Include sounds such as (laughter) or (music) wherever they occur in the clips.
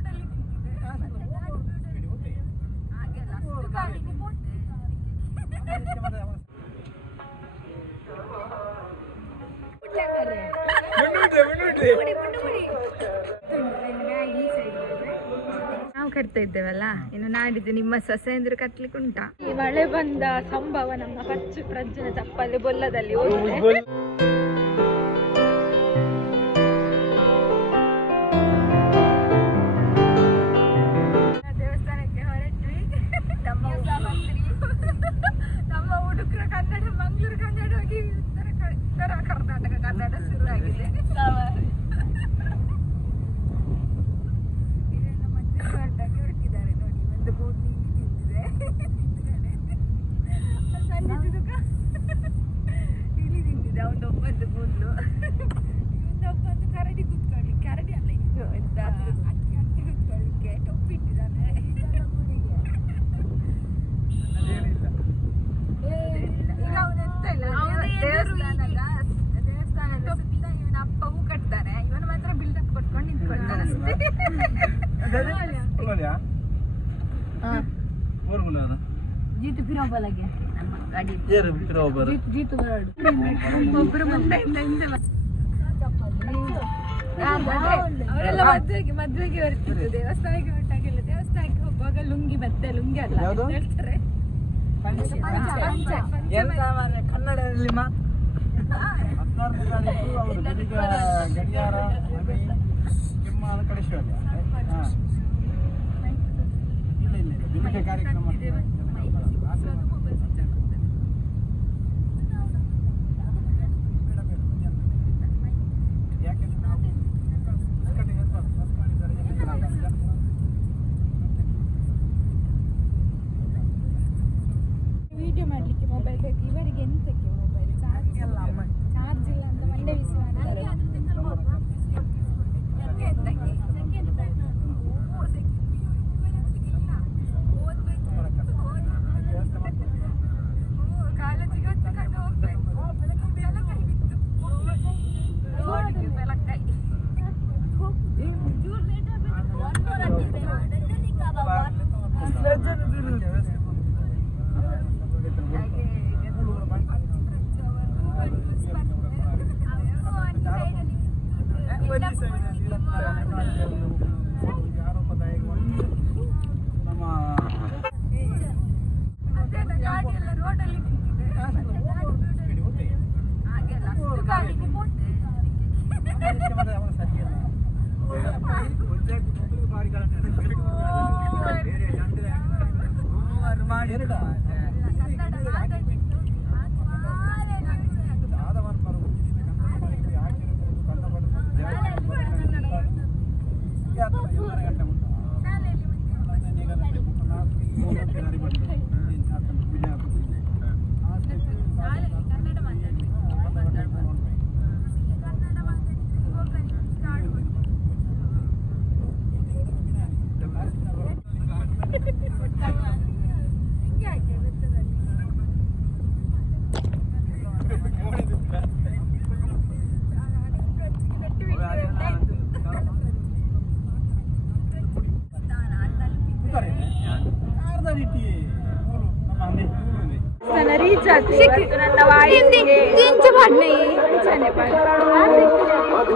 ರೋಡಲ್ಲಿ ನಿಂತಿದೆ ಹಾಗೆಲ್ಲ ಅಷ್ಟು ಗಾಡಿಗೆ ಹೋಗ್ತೆ. ನಾವು ಕಟ್ತಾ ಇದ್ದೇವಲ್ಲ ಇನ್ನು ನಾಡಿದ್ದು ನಿಮ್ಮ ಸೊಸೆಂದ್ರು ಕಟ್ಲಿಕ್ಕೆ ಉಂಟಾ ಈ ಮಳೆ ಬಂದ ಸಂಭವ ನಮ್ಮ ಖರ್ಚು ಪ್ರಜ್ಜನ ಚಪ್ಪಲಿ ಬೊಲ್ಲದಲ್ಲಿ ಹೋಗಿದೆ ಕರ್ನಾಟಕ ಕನ್ನಡ ಶುರು ಆಗಿದೆ (laughs) ಹುಡುಕಿದ್ದಾರೆ ನೋಡಿ ಒಂದು ಬೋಟ್ ನಿಂತಿದೆ ಸನ್ನಿಧಿದುಕ ಇಳಿ ನಿಂತಿದೆ ಅವನು ಒಬ್ಬಂದು ಕೂದಲು. ಇನ್ನೊಬ್ಬಂದು ಕರಡಿ ಕೂತ್ಕೊಳ್ಳಿ ಕರಡಿ ಅಲ್ಲ ಇದು. ಎಂತ? ಅಕ್ಕಿ ಅಕ್ಕಿ ಕೂತ್ಕೊಳ್ಳಿಕ್ಕೆ ಟೊಪ್ಪಿ ಇಟ್ಟಿದ್ದಾನೆ ಎಂತ ಇಲ್ಲ ದೇವಸ್ಥಾನದ ಸುತ್ತ ಇವನ ಅಪ್ಪ ಹೂ ಕಟ್ತಾರೆ? ಇವನು ಮಾತ್ರ ಬಿಲ್ಡಪ್ ಕೊಟ್ಕೊಂಡು ನಿಂತ್ಕೊಳ್ತಾನೆ. (laughs) ಜೀತು ಪಿರೋಬಲಗೆ ನಮ್ಮ ಗಾಡಿ. ಜೀತು ಬರೋಡು ಒಬ್ರು ಹಿಂದೆ ಅವರೆಲ್ಲ ಮದ್ವೆಗೆ ಮದ್ವೆಗೆ ಬರ್ತಿದ್ರು ದೇವಸ್ಥಾನಕ್ಕೆ ಹೊರಟಾಗಿಲ್ಲ. ದೇವಸ್ಥಾನಕ್ಕೆ ಹೋಗುವಾಗ ಲುಂಗಿ ಬತ್ತೆ ಲುಂಗಿ ಅಲ್ಲ ಹೇಳ್ತಾರೆ. ಕನ್ನಡದಲ್ಲಿ ಹೇಳ್ತಾರೆ ಕನ್ನಡದಲ್ಲಿ ಮಾತು ಗಡಿಯಾರ ಕೆಮ್ಮ ಕಳಿಸುವಲ್ಲ ಇಲ್ಲ ಇಲ್ಲ ಇಲ್ಲ. ದಿನಕ್ಕೆ ಕಾರ್ಯಕ್ರಮ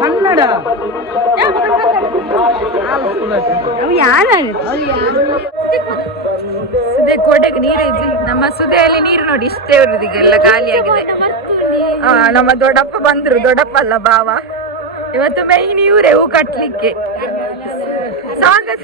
ಕನ್ನಡ. ಸುದೆ ಕೋಟೆಗೆ ನೀರಿದ್ವಿ ನಮ್ಮ ಸುದೆಯಲ್ಲಿ ನೀರು ನೋಡಿ ಇಷ್ಟೇ ಇರುದಿಗೆಲ್ಲ ಖಾಲಿಯಾಗಿದೆ ಆ, ನಮ್ಮ ದೊಡ್ಡಪ್ಪ ಬಂದ್ರು. ದೊಡ್ಡಪ್ಪ ಅಲ್ಲ ಬಾವ. ಇವತ್ತು ಮೈನ್ ಇವರೇ ಹೂ ಕಟ್ಲಿಕ್ಕೆ. ಸ್ವಾಗತ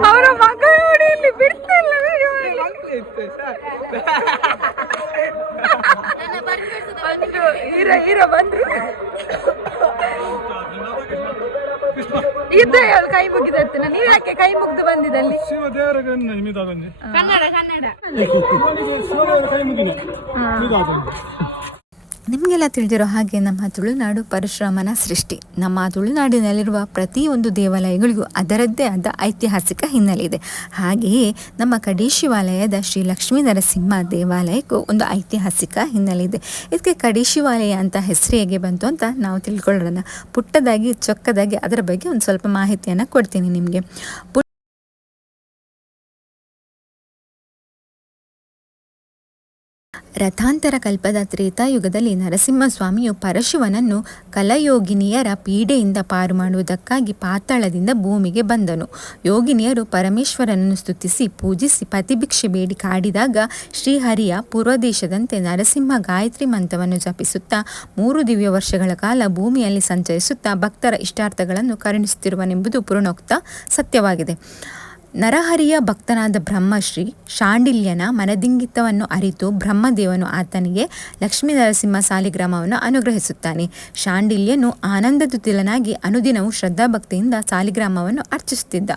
ಅವರ ಮಗ ನೋಡಿ ಇಲ್ಲಿ ಬಿಡ್ತಿಲ್ಲ ಬಂದ್ರು ಇರ ಇರ ಬಂದ್ರು ಇದು ಹೇಳು ಕೈ ಮುಗಿದತ್ತೆ ನೀವು ಯಾಕೆ ಕೈ ಮುಗ್ದು ಬಂದಿದಲ್ಲಿ ಶಿವ ದೇವರ ಕನ್ನಡ ಕನ್ನಡ. ಕೈ ಮುಗಿದ ನಿಮಗೆಲ್ಲ ತಿಳಿದಿರೋ ಹಾಗೆ ನಮ್ಮ ತುಳುನಾಡು ಪರಶುರಾಮನ ಸೃಷ್ಟಿ. ನಮ್ಮ ತುಳುನಾಡಿನಲ್ಲಿರುವ ಪ್ರತಿಯೊಂದು ದೇವಾಲಯಗಳಿಗೂ ಅದರದ್ದೇ ಆದ ಐತಿಹಾಸಿಕ ಹಿನ್ನೆಲೆ ಇದೆ. ಹಾಗೆಯೇ ನಮ್ಮ ಕಡಿ ಶಿವಾಲಯದ ಶ್ರೀ ಲಕ್ಷ್ಮೀ ನರಸಿಂಹ ದೇವಾಲಯಕ್ಕೂ ಒಂದು ಐತಿಹಾಸಿಕ ಹಿನ್ನೆಲೆ ಇದೆ. ಇದಕ್ಕೆ ಕಡಿ ಶಿವಾಲಯ ಅಂತ ಹೆಸರು ಹೇಗೆ ಬಂತು ಅಂತ ನಾವು ತಿಳ್ಕೊಳ್ಳೋಣ. ಪುಟ್ಟದಾಗಿ, ಚೊಕ್ಕದಾಗಿ ಅದರ ಬಗ್ಗೆ ಒಂದು ಸ್ವಲ್ಪ ಮಾಹಿತಿಯನ್ನು ಕೊಡ್ತೀನಿ ನಿಮಗೆ. ರಥಾಂತರ ಕಲ್ಪದ ತ್ರೇತಾಯುಗದಲ್ಲಿ ನರಸಿಂಹಸ್ವಾಮಿಯು ಪರಶುವನನ್ನು ಕಲಯೋಗಿನಿಯರ ಪೀಡೆಯಿಂದ ಪಾರು ಮಾಡುವುದಕ್ಕಾಗಿ ಪಾತಾಳದಿಂದ ಭೂಮಿಗೆ ಬಂದನು. ಯೋಗಿನಿಯರು ಪರಮೇಶ್ವರನನ್ನು ಸ್ತುತಿಸಿ, ಪೂಜಿಸಿ, ಪತಿಭಿಕ್ಷೆ ಬೇಡಿ ಕಾಡಿದಾಗ ಶ್ರೀಹರಿಯ ಪೂರ್ವದೇಶದಂತೆ ನರಸಿಂಹ ಗಾಯತ್ರಿ ಮಂತ್ರವನ್ನು ಜಪಿಸುತ್ತಾ, ಮೂರು ದಿವ್ಯ ವರ್ಷಗಳ ಕಾಲ ಭೂಮಿಯಲ್ಲಿ ಸಂಚರಿಸುತ್ತಾ ಭಕ್ತರ ಇಷ್ಟಾರ್ಥಗಳನ್ನು ಕರುಣಿಸುತ್ತಿರುವನೆಂಬುದು ಪುರಣೋಕ್ತ ಸತ್ಯವಾಗಿದೆ. ನರಹರಿಯ ಭಕ್ತನಾದ ಬ್ರಹ್ಮಶ್ರೀ ಶಾಂಡಿಲ್ಯನ ಮನದಿಂಗಿತವನ್ನು ಅರಿತು ಬ್ರಹ್ಮದೇವನು ಆತನಿಗೆ ಲಕ್ಷ್ಮೀ ನರಸಿಂಹ ಸಾಲಿಗ್ರಾಮವನ್ನು ಅನುಗ್ರಹಿಸುತ್ತಾನೆ. ಶಾಂಡಿಲ್ಯನು ಆನಂದದುತಿಲನಾಗಿ ಅನುದಿನವೂ ಶ್ರದ್ಧಾಭಕ್ತಿಯಿಂದ ಸಾಲಿಗ್ರಾಮವನ್ನು ಅರ್ಚಿಸುತ್ತಿದ್ದ.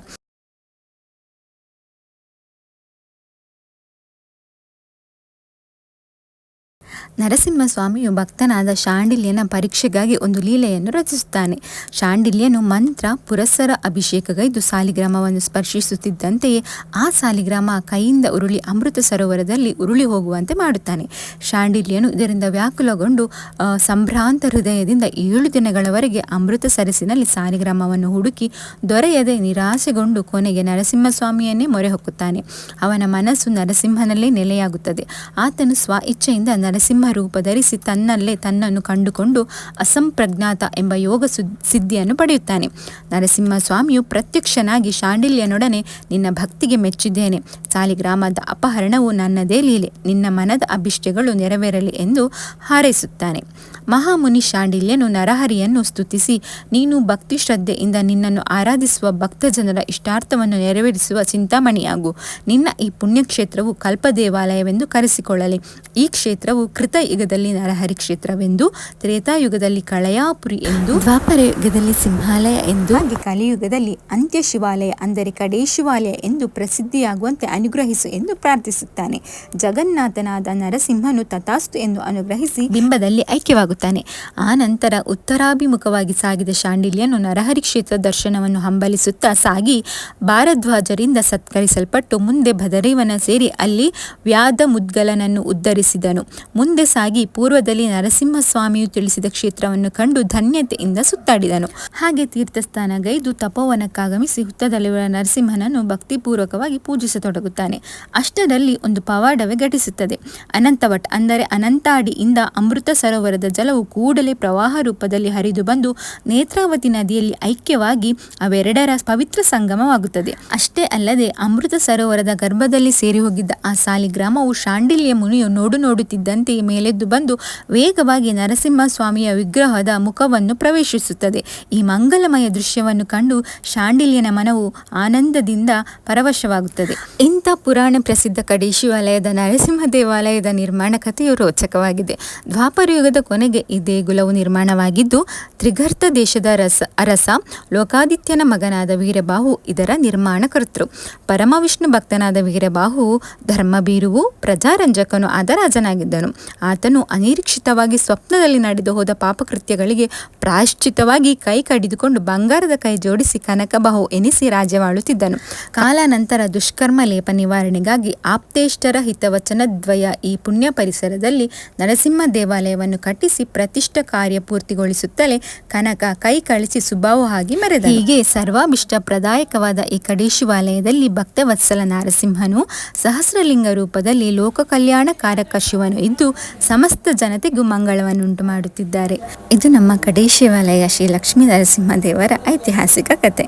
ನರಸಿಂಹಸ್ವಾಮಿಯು ಭಕ್ತನಾದ ಶಾಂಡಿಲ್ಯನ ಪರೀಕ್ಷೆಗಾಗಿ ಒಂದು ಲೀಲೆಯನ್ನು ರಚಿಸುತ್ತಾನೆ. ಶಾಂಡಿಲ್ಯನು ಮಂತ್ರ, ಪುರಸ್ಸರ ಅಭಿಷೇಕಗೈದು ಸಾಲಿಗ್ರಾಮವನ್ನು ಸ್ಪರ್ಶಿಸುತ್ತಿದ್ದಂತೆಯೇ ಆ ಸಾಲಿಗ್ರಾಮ ಕೈಯಿಂದ ಉರುಳಿ ಅಮೃತ ಸರೋವರದಲ್ಲಿ ಉರುಳಿ ಹೋಗುವಂತೆ ಮಾಡುತ್ತಾನೆ. ಶಾಂಡಿಲ್ಯನು ಇದರಿಂದ ವ್ಯಾಕುಲಗೊಂಡು ಸಂಭ್ರಾಂತ ಹೃದಯದಿಂದ ಏಳು ದಿನಗಳವರೆಗೆ ಅಮೃತ ಸರಸಿನಲ್ಲಿ ಸಾಲಿಗ್ರಾಮವನ್ನು ಹುಡುಕಿ ದೊರೆಯದೆ ನಿರಾಸೆಗೊಂಡು ಕೊನೆಗೆ ನರಸಿಂಹಸ್ವಾಮಿಯನ್ನೇ ಮೊರೆ ಹೊಕ್ಕುತ್ತಾನೆ. ಅವನ ಮನಸ್ಸು ನರಸಿಂಹನಲ್ಲೇ ನೆಲೆಯಾಗುತ್ತದೆ. ಆತನು ಸ್ವ ಇಚ್ಛೆಯಿಂದ ನರಸಿಂಹ ರೂಪ ಧರಿಸಿ ತನ್ನಲ್ಲೇ ತನ್ನನ್ನು ಕಂಡುಕೊಂಡು ಅಸಂಪ್ರಜ್ಞಾತ ಎಂಬ ಯೋಗ ಸುದ್- ಸಿದ್ಧಿಯನ್ನು ಪಡೆಯುತ್ತಾನೆ. ನರಸಿಂಹ ಸ್ವಾಮಿಯು ಪ್ರತ್ಯಕ್ಷನಾಗಿ ಶಾಂಡಿಲ್ಯನೊಡನೆ ನಿನ್ನ ಭಕ್ತಿಗೆ ಮೆಚ್ಚಿದ್ದೇನೆ. ಸಾಲಿಗ್ರಾಮದ ಅಪಹರಣವು ನನ್ನದೇ ಲೀಲೆ. ನಿನ್ನ ಮನದ ಅಭಿಷ್ಟೆಗಳು ನೆರವೇರಲಿ ಎಂದು ಹಾರೈಸುತ್ತಾನೆ. ಮಹಾಮುನಿ ಶಾಂಡಿಲ್ಯನು ನರಹರಿಯನ್ನು ಸ್ತುತಿಸಿ, ನೀನು ಭಕ್ತಿ ಶ್ರದ್ಧೆಯಿಂದ ನಿನ್ನನ್ನು ಆರಾಧಿಸುವ ಭಕ್ತ ಜನರ ಇಷ್ಟಾರ್ಥವನ್ನು ನೆರವೇರಿಸುವ ಚಿಂತಾಮಣಿಯಾಗು. ನಿನ್ನ ಈ ಪುಣ್ಯಕ್ಷೇತ್ರವು ಕಲ್ಪ ದೇವಾಲಯವೆಂದು ಕರೆಸಿಕೊಳ್ಳಲಿ. ಈ ಕ್ಷೇತ್ರವು ಕೃತ ಯುಗದಲ್ಲಿ ನರಹರಿ ಕ್ಷೇತ್ರವೆಂದು ತ್ರೇತಾಯುಗದಲ್ಲಿ ಕಳಯಾಪುರಿ ಎಂದು ದ್ವಾಪರ ಯುಗದಲ್ಲಿ ಸಿಂಹಾಲಯ ಎಂದು ಹಾಗೆ ಕಲಿಯುಗದಲ್ಲಿ ಅಂತ್ಯ ಶಿವಾಲಯ ಅಂದರೆ ಕಡೇ ಶಿವಾಲಯ ಎಂದು ಪ್ರಸಿದ್ಧಿಯಾಗುವಂತೆ ಅನುಗ್ರಹಿಸು ಎಂದು ಪ್ರಾರ್ಥಿಸುತ್ತಾನೆ. ಜಗನ್ನಾಥನಾದ ನರಸಿಂಹನು ತಥಾಸ್ತು ಎಂದು ಅನುಗ್ರಹಿಸಿ ಬಿಂಬದಲ್ಲಿ ಐಕ್ಯವಾಗುತ್ತಾನೆ. ಆ ನಂತರ ಉತ್ತರಾಭಿಮುಖವಾಗಿ ಸಾಗಿದ ಶಾಂಡಿಲ್ಯನು ನರಹರಿ ಕ್ಷೇತ್ರ ದರ್ಶನವನ್ನು ಹಂಬಲಿಸುತ್ತಾ ಸಾಗಿ ಭಾರದ್ವಾಜರಿಂದ ಸತ್ಕರಿಸಲ್ಪಟ್ಟು ಮುಂದೆ ಭದರಿವನ ಸೇರಿ ಅಲ್ಲಿ ವ್ಯಾಧ ಮುದ್ಗಲನನ್ನು ಉದ್ಧರಿಸಿದನು. ಮುಂದೆ ಸಾಗಿ ಪೂರ್ವದಲ್ಲಿ ನರಸಿಂಹಸ್ವಾಮಿಯು ತಿಳಿಸಿದ ಕ್ಷೇತ್ರವನ್ನು ಕಂಡು ಧನ್ಯತೆಯಿಂದ ಸುತ್ತಾಡಿದನು. ಹಾಗೆ ತೀರ್ಥಸ್ಥಾನಗೈದು ತಪೋವನಕ್ಕಾಗಮಿಸಿ ಹುತ್ತದಲ್ಲಿರುವ ನರಸಿಂಹನನ್ನು ಭಕ್ತಿಪೂರ್ವಕವಾಗಿ ಪೂಜಿಸತೊಡಗುತ್ತಾನೆ. ಅಷ್ಟರಲ್ಲಿ ಒಂದು ಪವಾಡವೇ ಘಟಿಸುತ್ತದೆ. ಅನಂತವಟ್ ಅಂದರೆ ಅನಂತಾಡಿಯಿಂದ ಅಮೃತ ಸರೋವರದ ಜಲವು ಕೂಡಲೇ ಪ್ರವಾಹ ರೂಪದಲ್ಲಿ ಹರಿದು ಬಂದು ನೇತ್ರಾವತಿ ನದಿಯಲ್ಲಿ ಐಕ್ಯವಾಗಿ ಅವೆರಡರ ಪವಿತ್ರ ಸಂಗಮವಾಗುತ್ತದೆ. ಅಷ್ಟೇ ಅಲ್ಲದೆ ಅಮೃತ ಸರೋವರದ ಗರ್ಭದಲ್ಲಿ ಸೇರಿ ಹೋಗಿದ್ದ ಆ ಸಾಲಿಗ್ರಾಮವು ಶಾಂಡಿಲ್ಯ ಮುನಿಯು ನೋಡು ನೋಡುತ್ತಿದ್ದಂತೆಯೇ ಮೇಲೆದ್ದು ಬಂದು ವೇಗವಾಗಿ ನರಸಿಂಹ ಸ್ವಾಮಿಯ ವಿಗ್ರಹದ ಮುಖವನ್ನು ಪ್ರವೇಶಿಸುತ್ತದೆ. ಈ ಮಂಗಲಮಯ ದೃಶ್ಯವನ್ನು ಕಂಡು ಶಾಂಡಿಲ್ಯನ ಮನವು ಆನಂದದಿಂದ ಪರವಶವಾಗುತ್ತದೆ. ಇಂಥ ಪುರಾಣ ಪ್ರಸಿದ್ಧ ಕಡೆ ಶಿವಾಲಯದ ನರಸಿಂಹ ದೇವಾಲಯದ ನಿರ್ಮಾಣ ಕಥೆಯು ರೋಚಕವಾಗಿದೆ. ದ್ವಾಪರ ಯುಗದ ಕೊನೆಗೆ ಈ ದೇಗುಲವು ನಿರ್ಮಾಣವಾಗಿದ್ದು ತ್ರಿಗರ್ಥ ದೇಶದ ರಸ, ಅರಸ, ಲೋಕಾದಿತ್ಯನ ಮಗನಾದ ವೀರಬಾಹು ಇದರ ನಿರ್ಮಾಣ ಕರ್ತೃ ಪರಮವಿಷ್ಣು ಭಕ್ತನಾದ ವೀರಬಾಹು ಧರ್ಮಬೀರುವು ಪ್ರಜಾರಂಜಕನು ಆದ ರಾಜನಾಗಿದ್ದನು. ಆತನು ಅನಿರೀಕ್ಷಿತವಾಗಿ ಸ್ವಪ್ನದಲ್ಲಿ ನಡೆದು ಹೋದ ಪಾಪಕೃತ್ಯಗಳಿಗೆ ಪ್ರಾಯಶ್ಚಿತವಾಗಿ ಕೈ ಕಡಿದುಕೊಂಡು ಬಂಗಾರದ ಕೈ ಜೋಡಿಸಿ ಕನಕಬಾಹು ಎನಿಸಿ ರಾಜ್ಯವಾಳುತ್ತಿದ್ದನು. ಕಾಲಾನಂತರ ದುಷ್ಕರ್ಮ ಲೇಪ ನಿವಾರಣೆಗಾಗಿ ಆಪ್ತೇಷ್ಟರ ಹಿತವಚನದ್ವಯ ಈ ಪುಣ್ಯ ಪರಿಸರದಲ್ಲಿ ನರಸಿಂಹ ದೇವಾಲಯವನ್ನು ಕಟ್ಟಿಸಿ ಪ್ರತಿಷ್ಠ ಕಾರ್ಯ ಪೂರ್ತಿಗೊಳಿಸುತ್ತಲೇ ಕನಕ ಕೈ ಕಳಿಸಿ ಸುಭಾವು ಆಗಿ ಮೆರೆದ ಹೀಗೆ ಸರ್ವಾಭಿಷ್ಟ ಪ್ರದಾಯಕವಾದ ಈ ಕಡೇಶಿವಾಲಯದಲ್ಲಿ ಭಕ್ತವತ್ಸಲ ನರಸಿಂಹನು ಸಹಸ್ರಲಿಂಗ ರೂಪದಲ್ಲಿ ಲೋಕ ಕಲ್ಯಾಣಕಾರಕ ಶಿವನು ಇದ್ದು ಸಮಸ್ತ ಜನತೆಗೂ ಮಂಗಳವನ್ನುಂಟು ಮಾಡುತ್ತಿದ್ದಾರೆ. ಇದು ನಮ್ಮ ಕಡೆ ಶಿವಾಲಯ ಶ್ರೀ ಲಕ್ಷ್ಮೀ ನರಸಿಂಹ ದೇವರ ಐತಿಹಾಸಿಕ ಕತೆ.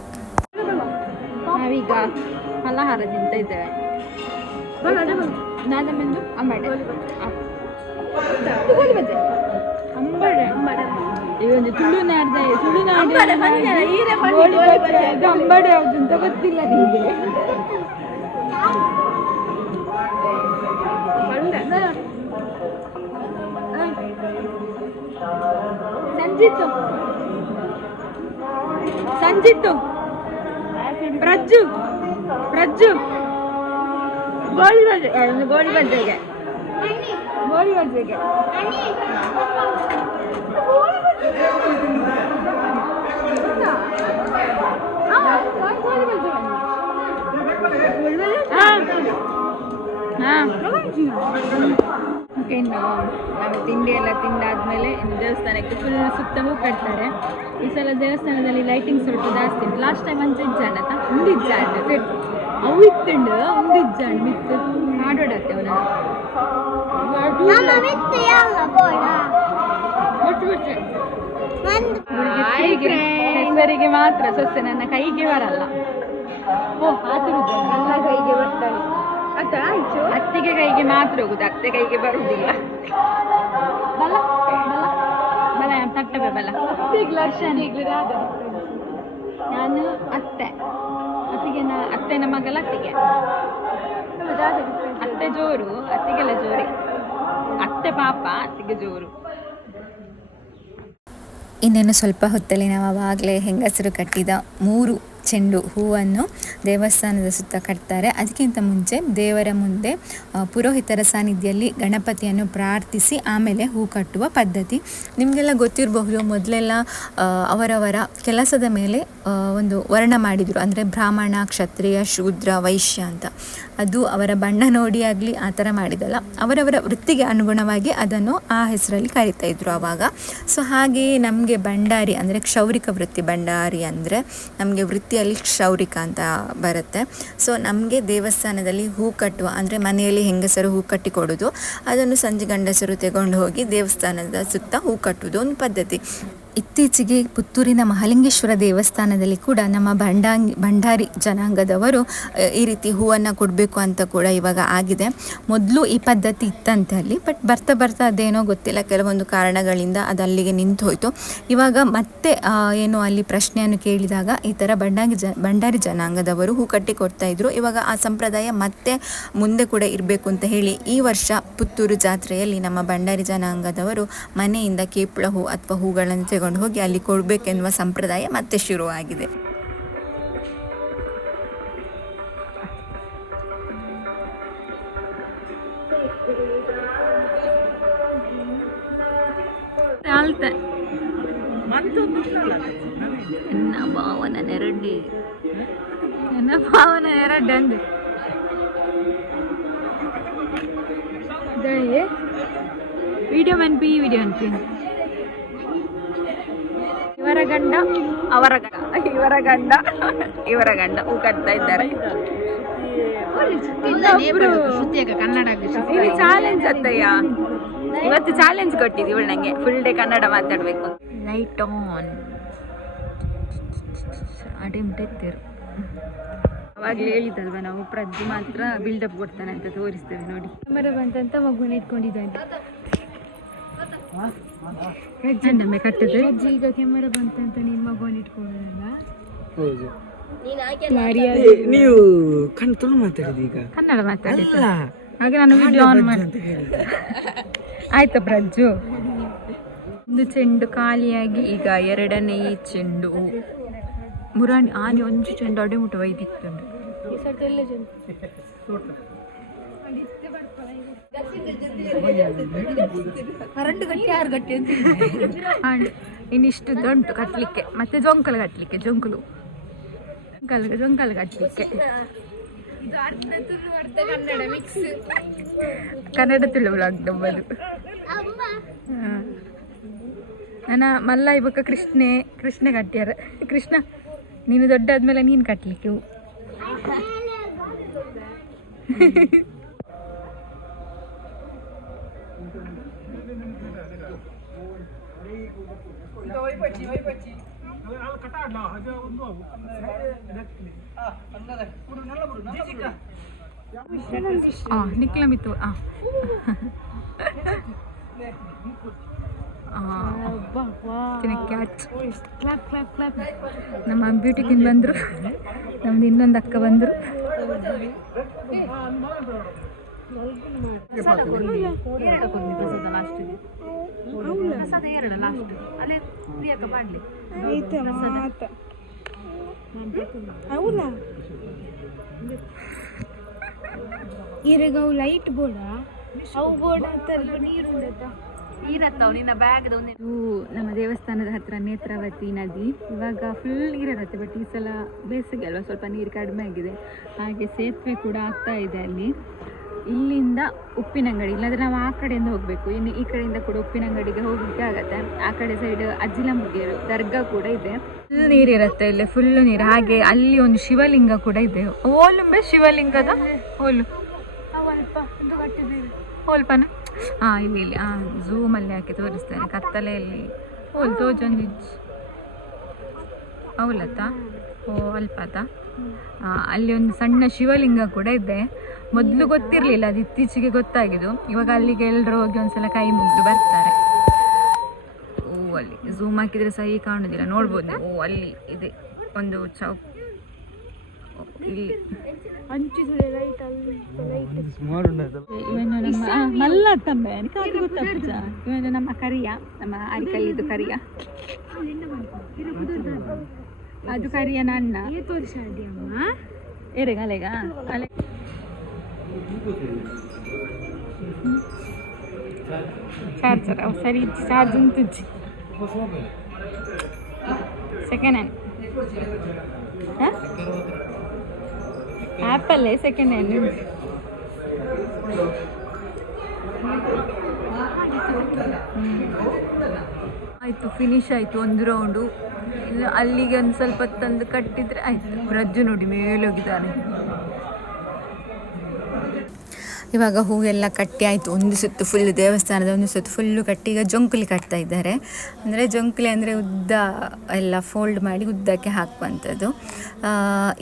ನಾವೀಗ ಫಲಹಾರ ತಿಂತ ಇದ್ದೇವೆ. ನಾದಮೆಂದು ಅಂಬಡೆ. ಒಂದು ತುಳುನಾಡ ಯಾವುದು ಅಂತ ಗೊತ್ತಿಲ್ಲ ನಿಮಗೆ. ಸಂಜಿತ್ತು ಸಂಜಿತ್ತು ಪ್ರಜ್ಜು ಪ್ರಜ್ಜು ಗೋಳಿ ಬಜೆ ಒಂದು ಗೋಳಿ ಬಜೆಗೆ ಗೋಳಿ ಬಜ್ಜಿಗೆ ಇನ್ನು ನಾವು ತಿಂಡಿ ಎಲ್ಲ ತಿಂದಾದಮೇಲೆ ಇನ್ನು ದೇವಸ್ಥಾನಕ್ಕೆ ಫುಲ್ ಸುತ್ತಲೂ ಕಟ್ತಾರೆ. ಈ ಸಲ ದೇವಸ್ಥಾನದಲ್ಲಿ ಲೈಟಿಂಗ್ ಸ್ವಲ್ಪ ಜಾಸ್ತಿ ಉಂಟು. ಲಾಸ್ಟ್ ಟೈಮ್ ಅಂಚೆ ಇಜ್ಜಾಂಡ್ ಆತ ಉಂಡು ಇಜ್ಜಾಂಡ್ ಅವು ಇತ್ತುಂಡು ಉಂಡು ಇಜ್ಜಾಂಡ್ ಮಿತ್ತು ಮಾಡೋಡತ್ತೆ ಅವನ ಹೆಸರಿಗೆ ಮಾತ್ರ ಸೊಸೆ ನನ್ನ ಕೈಗೆ ಬರಲ್ಲ. ಓ ಆತರು ನನ್ನ ಕೈಗೆ ಬರ್ತಾಳೆ ಆಯ್ತು? ಅತ್ತಿಗೆ ಕೈಗೆ ಮಾತ್ರ ಹೋಗುದು ಅತ್ತೆ ಕೈಗೆ ಬರುವುದಿಲ್ಲ ಬಲ ಬಲ. ಬಲ ತಟ್ಟಬೆ ಬಲ ಲಕ್ಷಣ ನಾನು ಅತ್ತೆ. ಅತ್ತಿಗೆ ನಾ ಅತ್ತೆನ ಮಗಲ ಅತ್ತಿಗೆ. ಅತ್ತೆ ಜೋರು ಅತ್ತಿಗೆಲ್ಲ ಜೋರಿ. ಅತ್ತೆ ಪಾಪ ಅತ್ತಿಗೆ ಜೋರು. ಇನ್ನೇನು ಸ್ವಲ್ಪ ಹೊತ್ತಲ್ಲಿ ನಾವು ಆವಾಗಲೇ ಹೆಂಗಸರು ಕಟ್ಟಿದ ಮೂರು ಚೆಂಡು ಹೂವನ್ನು ದೇವಸ್ಥಾನದ ಸುತ್ತ ಕಟ್ತಾರೆ. ಅದಕ್ಕಿಂತ ಮುಂಚೆ ದೇವರ ಮುಂದೆ ಪುರೋಹಿತರ ಸಾನ್ನಿಧ್ಯದಲ್ಲಿ ಗಣಪತಿಯನ್ನು ಪ್ರಾರ್ಥಿಸಿ ಆಮೇಲೆ ಹೂ ಕಟ್ಟುವ ಪದ್ಧತಿ. ನಿಮಗೆಲ್ಲ ಗೊತ್ತಿರಬಹುದು, ಮೊದಲೆಲ್ಲ ಅವರವರ ಕೆಲಸದ ಮೇಲೆ ಒಂದು ವರ್ಣ ಮಾಡಿದರು. ಅಂದರೆ ಬ್ರಾಹ್ಮಣ, ಕ್ಷತ್ರಿಯ, ಶೂದ್ರ, ವೈಶ್ಯ ಅಂತ. ಅದು ಅವರ ಬಣ್ಣ ನೋಡಿ ಆಗಲಿ ಆ ಥರ ಮಾಡಿದಲ್ಲ. ಅವರವರ ವೃತ್ತಿಗೆ ಅನುಗುಣವಾಗಿ ಅದನ್ನು ಆ ಹೆಸರಲ್ಲಿ ಕರಿತಾ ಇದ್ರು ಆವಾಗ ಸೊ ಹಾಗೆಯೇ ನಮಗೆ ಭಂಡಾರಿ ಅಂದರೆ ಕ್ಷೌರಿಕ ವೃತ್ತಿ, ಭಂಡಾರಿ ಅಂದರೆ ನಮಗೆ ವೃತ್ತಿಯಲ್ಲಿ ಕ್ಷೌರಿಕ ಅಂತ ಬರುತ್ತೆ. ಸೊ ನಮಗೆ ದೇವಸ್ಥಾನದಲ್ಲಿ ಹೂ ಕಟ್ಟುವ ಅಂದರೆ ಮನೆಯಲ್ಲಿ ಹೆಂಗಸರು ಹೂ ಕಟ್ಟಿ ಕೊಡೋದು, ಅದನ್ನು ಸಂಜೆ ಗಂಡಸರು ತಗೊಂಡು ಹೋಗಿ ದೇವಸ್ಥಾನದ ಸುತ್ತ ಹೂ ಕಟ್ಟುವುದು ಒಂದು ಪದ್ಧತಿ. ಇತ್ತೀಚೆಗೆ ಪುತ್ತೂರಿನ ಮಹಾಲಿಂಗೇಶ್ವರ ದೇವಸ್ಥಾನದಲ್ಲಿ ಕೂಡ ನಮ್ಮ ಭಂಡಾಂಗ್, ಭಂಡಾರಿ ಜನಾಂಗದವರು ಈ ರೀತಿ ಹೂವನ್ನು ಕೊಡಬೇಕು ಅಂತ ಕೂಡ ಇವಾಗ ಆಗಿದೆ. ಮೊದಲು ಈ ಪದ್ಧತಿ ಇತ್ತಂತೆ ಅಲ್ಲಿ, ಬಟ್ ಬರ್ತಾ ಬರ್ತಾ ಅದೇನೋ ಗೊತ್ತಿಲ್ಲ. ಕೆಲವೊಂದು ಕಾರಣಗಳಿಂದ ಅದು ಅಲ್ಲಿಗೆ ನಿಂತು ಹೋಯಿತು ಇವಾಗ ಮತ್ತೆ ಏನು ಅಲ್ಲಿ ಪ್ರಶ್ನೆಯನ್ನು ಕೇಳಿದಾಗ ಈ ಥರ ಭಂಡಾಂಗಿ ಜ, ಭಂಡಾರಿ ಜನಾಂಗದವರು ಹೂ ಕಟ್ಟಿ ಕೊಡ್ತಾ ಇದ್ರು. ಇವಾಗ ಆ ಸಂಪ್ರದಾಯ ಮತ್ತೆ ಮುಂದೆ ಕೂಡ ಇರಬೇಕು ಅಂತ ಹೇಳಿ ಈ ವರ್ಷ ಪುತ್ತೂರು ಜಾತ್ರೆಯಲ್ಲಿ ನಮ್ಮ ಭಂಡಾರಿ ಜನಾಂಗದವರು ಮನೆಯಿಂದ ಕೇಪಳ ಹೂ ಅಥವಾ ಹೂಗಳನ್ನು ತಗೊಂಡು ಹೋಗಿ ಅಲ್ಲಿ ಕೊಡಬೇಕೆನ್ನುವ ಸಂಪ್ರದಾಯ ಮತ್ತೆ ಶುರುವಾಗಿದೆ. ಎನ್ನ ಭಾವನ ನೆರಡಿ ಅಂದು. ವಿಡಿಯೋ ಮನ್ ಪಿ ವಿಡಿಯೋ ಇವರ ಗಂಡ ಅವರ ಗಂಡ ಇವರ ಗಂಡ ಇವರ ಗಂಡ ಹೂ ಕಟ್ತಾ ಇದ್ದಾರೆ ಚಾಲೆಂಜ್ ಅತ್ತಯ್ಯ. ಇವತ್ತು ಚಾಲೆಂಜ್ ಕೊಟ್ಟಿದ್ವಿ ಇವಳು ನಂಗೆ. ಫುಲ್ ಡೇ ಕನ್ನಡ ಮಾತಾಡಬೇಕು. ಲೈಟ್ ಆನ್ ಅಡಿಮ್ಟೆತ್ತಿರು ಅವಾಗಲೇ ಹೇಳಿದಲ್ವ ನಾವು ಪ್ರಜ್ಜು ಮಾತ್ರ ಬಿಲ್ಡಪ್ ಕೊಡ್ತಾನೆ ಅಂತ ತೋರಿಸ್ತೇವೆ ನೋಡಿ. ಕ್ಯಾಮರಾ ಬಂತಂತ ಮಗುನ ಇಟ್ಕೊಂಡಿದ್ದಾನೆ. ಚಂದಮ್ಮೆ ಕಟ್ಟದು. ಈಗ ಕ್ಯಾಮರಾ ಬಂತಂತ ನೀನ್ ಮಗುವನ್ನ ಇಟ್ಕೊಂಡಿರಲ್ಲ ಹೌದು. ನೀವು ಕಣ್ ತುಳು ಮಾತಾಡಿದ ಈಗ. ಕನ್ನಡ ಮಾತಾಡಿದ್ದು. ಹಾಗೆ ನಾನು ವಿಡಿಯೋ ಆನ್ ಮಾಡಿದೆ ಆಯ್ತಾ ಪ್ರಜ್ಜು. ಒಂದು ಚೆಂಡು ಖಾಲಿಯಾಗಿ ಈಗ ಎರಡನೇ ಚೆಂಡು. ಮುರಾಣಿ ಆನೆ ಒಂದು ಚೆಂಡು ಅಡೆಮುಟ ಒಯ್ದಿತ್ತುಂಡು ಕರೆಂಟ್ ಗಟ್ಟಿ ಯಾರು ಗಟ್ಟಿ ಅಂತ ಹಾಂಡ್ ಇನ್ನಿಷ್ಟು ಉಂಟು ಕಟ್ಟಲಿಕ್ಕೆ ಮತ್ತೆ ಜೊಂಕಲು ಕಟ್ಟಲಿಕ್ಕೆ ಜೊಂಕಲು. ಜೊಂಕಲ್ ಜೊಂಕಲ್ ಕಟ್ಟಲಿಕ್ಕೆ ಕನ್ನಡ ತುಳು ಬ್ಲಾಗ್. ನನ್ನ ಮಲ್ಲ ಇವಾಗ ಕೃಷ್ಣೆ, ಕೃಷ್ಣ ಕಟ್ಟ್ಯಾರ ಕೃಷ್ಣ, ನೀನು ದೊಡ್ಡ ಆದ್ಮೇಲೆ ನೀನು ಕಟ್ಟಲಿಕ್ಕೆ ಹೂ. ಆ ನಿಕ್ಲ ಮಿತ್ತು ಆ ಕ್ಯಾಚ್ ಕ್ಲಾಪ್ ಕ್ಲಾಪ್ ಕ್ಲಾಪ್ ನಮ್ಮ ಬ್ಯೂಟಿ ಕಿನ್ ಬಂದರು ನಮ್ದು ಇನ್ನೊಂದು ಅಕ್ಕ ಬಂದರು ಇರಗ ಲೈಟ್ ಬೋಡ ಅವು ಬೋರ್ಡ್ ಹತ್ತಲ್ಲ ನೀರು ನೀರತ್ತವ ನಿನ್ನ ಬ್ಯಾಗ್ ಒಂದು ಇದು ನಮ್ಮ ದೇವಸ್ಥಾನದ ಹತ್ರ ನೇತ್ರಾವತಿ ನದಿ. ಇವಾಗ ಫುಲ್ ನೀರಿರುತ್ತೆ ಬಟ್ ಈ ಸಲ ಬೇಸಿಗೆ ಅಲ್ವಾ? ಸ್ವಲ್ಪ ನೀರು ಕಡಿಮೆ ಆಗಿದೆ. ಹಾಗೆ ಸೇತುವೆ ಕೂಡ ಆಗ್ತಾ ಇದೆ ಅಲ್ಲಿ. ಇಲ್ಲಿಂದ ಉಪ್ಪಿನಂಗಡಿ, ಇಲ್ಲಾಂದ್ರೆ ನಾವು ಆ ಕಡೆಯಿಂದ ಹೋಗಬೇಕು. ಇನ್ನು ಈ ಕಡೆಯಿಂದ ಕೂಡ ಉಪ್ಪಿನಂಗಡಿಗೆ ಹೋಗ್ಲಿಕ್ಕೆ ಆಗತ್ತೆ. ಆ ಕಡೆ ಸೈಡ್ ಅಜ್ಜಿಲಂಬುಗೇರು ದರ್ಗಾ ಕೂಡ ಇದೆ. ಫುಲ್ ನೀರಿರುತ್ತೆ ಇಲ್ಲಿ ಫುಲ್ಲು ನೀರು. ಹಾಗೆ ಅಲ್ಲಿ ಒಂದು ಶಿವಲಿಂಗ ಕೂಡ ಇದೆ. ಓಲುಂಬೆ ಶಿವಲಿಂಗದ ಓಲು ಕಟ್ಟಿದ್ದೀವಿ ಹೋಲ್ಪನ? ಹಾಂ ಇಲ್ಲಿ ಇಲ್ಲಿ. ಹಾಂ ಝೂಮಲ್ಲಿ ಹಾಕಿ ತೋರಿಸ್ತೇನೆ, ಕತ್ತಲೆಯಲ್ಲಿ. ಹೋಲ್ ತೋಜೊಂದು ಅವಲತ್ತ ಓ, ಅಲ್ಪತ. ಅಲ್ಲಿ ಒಂದು ಸಣ್ಣ ಶಿವಲಿಂಗ ಕೂಡ ಇದೆ. ಮೊದಲು ಗೊತ್ತಿರಲಿಲ್ಲ ಅದು ಇತ್ತೀಚೆಗೆ ಗೊತ್ತಾಗಿದ್ದು. ಇವಾಗ ಅಲ್ಲಿಗೆ ಎಲ್ಲರೂ ಹೋಗಿ ಒಂದ್ಸಲ ಕೈ ಮುಗಿದು ಬರ್ತಾರೆ. ಓ ಅಲ್ಲಿ ಝೂಮ್ ಹಾಕಿದ್ರೆ ಸಹಿ ಕಾಣುದಿಲ್ಲ. ನೋಡ್ಬೋದು. ಓ ಅಲ್ಲಿ ಇದೆ ಒಂದು ಚೌಕ್ ಇಲ್ಲಿ. ಇವನು ನಮ್ಮ ಆ, ಮಲ್ಲ ತಂಬೆ ಕಾದು ಗೊತ್ತಾಗ್ತದ ಇವನು ನಮ್ಮ ಕರಿಯ ನಮ್ಮ ಅರಿಕಲ್ಲಿದ್ದು ಕರಿಯ. ಅದು ಕರಿಯನ ಅಣ್ಣ ತೋರಿಸಾಡಿ ಅಮ್ಮ ಎರೆಗ ಅಲೆಗ ಅಲೆ ಚಾರ್ಜರ್ ಸರಿ ಚಾರ್ಜ್ ಉಂಟು ಸೆಕೆಂಡ್ ಹ್ಯಾಂಡ್ ಆ್ಯಪಲ್ಲೇ ಸೆಕೆಂಡ್ ಹ್ಯಾಂಡ್ ಆಯಿತು ಫಿನಿಶ್ ಆಯಿತು ಒಂದು ರೌಂಡು ಅಲ್ಲಿಗೆ ಒಂದು ಸ್ವಲ್ಪ ತಂದು ಕಟ್ಟಿದರೆ ಆಯಿತು. ರಜ್ಜು ನೋಡಿ ಮೇಲೆ ಹೋಗಿದ್ದಾನೆ ಇವಾಗ ಹೂವೆಲ್ಲ ಕಟ್ಟಿ ಆಯಿತು. ಒಂದು ಸುತ್ತು ಫುಲ್ ದೇವಸ್ಥಾನದ ಒಂದು ಸುತ್ತು ಫುಲ್ಲು ಕಟ್ಟಿ ಈಗ ಜೊಂಕುಲಿ ಕಟ್ತಾ ಇದ್ದಾರೆ. ಅಂದರೆ ಜೊಂಕುಲಿ ಅಂದರೆ ಉದ್ದ ಎಲ್ಲ ಫೋಲ್ಡ್ ಮಾಡಿ ಉದ್ದಕ್ಕೆ ಹಾಕುವಂಥದ್ದು.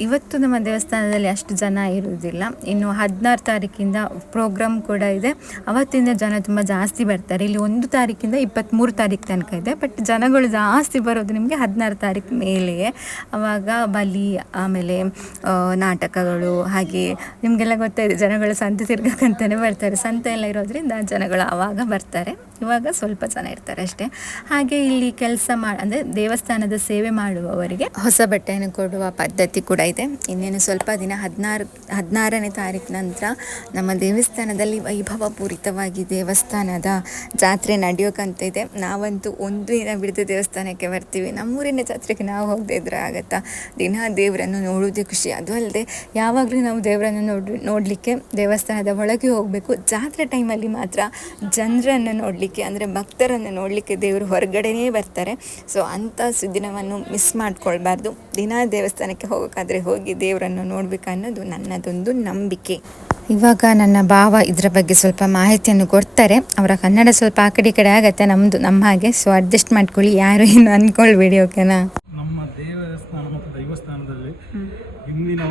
ಇವತ್ತು ನಮ್ಮ ದೇವಸ್ಥಾನದಲ್ಲಿ ಅಷ್ಟು ಜನ ಇರುವುದಿಲ್ಲ. ಇನ್ನು ಹದಿನಾರು ತಾರೀಕಿಂದ ಪ್ರೋಗ್ರಾಮ್ ಕೂಡ ಇದೆ. ಅವತ್ತಿಂದ ಜನ ತುಂಬ ಜಾಸ್ತಿ ಬರ್ತಾರೆ. ಇಲ್ಲಿ ಒಂದು ತಾರೀಕಿಂದ ಇಪ್ಪತ್ತ್ಮೂರು ತಾರೀಕು ತನಕ ಇದೆ. ಬಟ್ ಜನಗಳು ಜಾಸ್ತಿ ಬರೋದು ನಿಮಗೆ ಹದಿನಾರು ತಾರೀಕು ಮೇಲೆಯೇ. ಅವಾಗ ಬಲಿ, ಆಮೇಲೆ ನಾಟಕಗಳು, ಹಾಗೆ ನಿಮಗೆಲ್ಲ ಗೊತ್ತಾಯಿದೆ ಜನಗಳು ಸಂತೆ ತಿರ್ಗಕ್ಕಂತಲೇ ಬರ್ತಾರೆ. ಸಂತೆ ಎಲ್ಲ ಇರೋದ್ರಿಂದ ಜನಗಳು ಆವಾಗ ಬರ್ತಾರೆ. ಇವಾಗ ಸ್ವಲ್ಪ ಜನ ಇರ್ತಾರೆ ಅಷ್ಟೇ. ಹಾಗೆ ಇಲ್ಲಿ ಕೆಲಸ ಮಾಡಿ ಅಂದರೆ ದೇವಸ್ಥಾನದ ಸೇವೆ ಮಾಡುವವರಿಗೆ ಹೊಸ ಬಟ್ಟೆಯನ್ನು ಕೊಡುವ ಪದ್ಧತಿ ಕೂಡ ಇದೆ. ಇನ್ನೇನು ಸ್ವಲ್ಪ ದಿನ ಹದಿನಾರು, ಹದಿನಾರನೇ ತಾರೀಕು ನಂತರ ನಮ್ಮ ದೇವಸ್ಥಾನದಲ್ಲಿ ವೈಭವಪೂರಿತವಾಗಿ ದೇವಸ್ಥಾನದ ಜಾತ್ರೆ ನಡೆಯೋಕಂತ ಇದೆ. ನಾವಂತೂ ಒಂದು ದಿನ ಬಿಡದೆ ದೇವಸ್ಥಾನಕ್ಕೆ ಬರ್ತೀವಿ. ನಮ್ಮೂರಿನ ಜಾತ್ರೆಗೆ ನಾವು ಹೋಗದೆ ಇದ್ರೆ ಆಗತ್ತಾ? ದಿನ ದೇವರನ್ನು ನೋಡೋದೇ ಖುಷಿ. ಅದು ಅಲ್ಲದೆ ಯಾವಾಗಲೂ ನಾವು ದೇವರನ್ನು ನೋಡಿ, ನೋಡಲಿಕ್ಕೆ ದೇವಸ್ಥಾನದ ಒಳಗೆ ಹೋಗಬೇಕು. ಜಾತ್ರೆ ಟೈಮಲ್ಲಿ ಮಾತ್ರ ಜನರನ್ನು ನೋಡಲಿಕ್ಕೆ ಅಂದರೆ ಭಕ್ತರನ್ನು ನೋಡಲಿಕ್ಕೆ ದೇವರು ಹೊರಗಡೆನೇ ಬರ್ತಾರೆ. ಸೊ ಅಂಥ ಸುದಿನವನ್ನು ಮಿಸ್ ಮಾಡ್ಕೊಳ್ಬಾರ್ದು. ದಿನ ದೇವಸ್ಥಾನಕ್ಕೆ ಹೋಗೋಕ್ಕಾದರೆ ಹೋಗಿ ದೇವರನ್ನು ನೋಡಬೇಕು ಅನ್ನೋದು ನನ್ನದೊಂದು ನಂಬಿಕೆ. ಇವಾಗ ನನ್ನ ಭಾವ ಇದರ ಬಗ್ಗೆ ಸ್ವಲ್ಪ ಮಾಹಿತಿಯನ್ನು ಕೊಡ್ತಾರೆ. ಅವರ ಕನ್ನಡ ಸ್ವಲ್ಪ ಆ ಕಡೆ ಈ ಕಡೆ ಆಗತ್ತೆ ನಮ್ಮದು ನಮ್ಮ ಹಾಗೆ. ಸೊ ಅಡ್ಜಸ್ಟ್ ಮಾಡ್ಕೊಳ್ಳಿ. ಯಾರು ಏನು ಅಂದ್ಕೊಳ್ಬೇಡಿ ಓಕೆನಾ ನಮ್ಮ ದೇವಸ್ಥಾನ ಮತ್ತು ದೈವಸ್ಥಾನದಲ್ಲಿ ಹಿಂದಿನ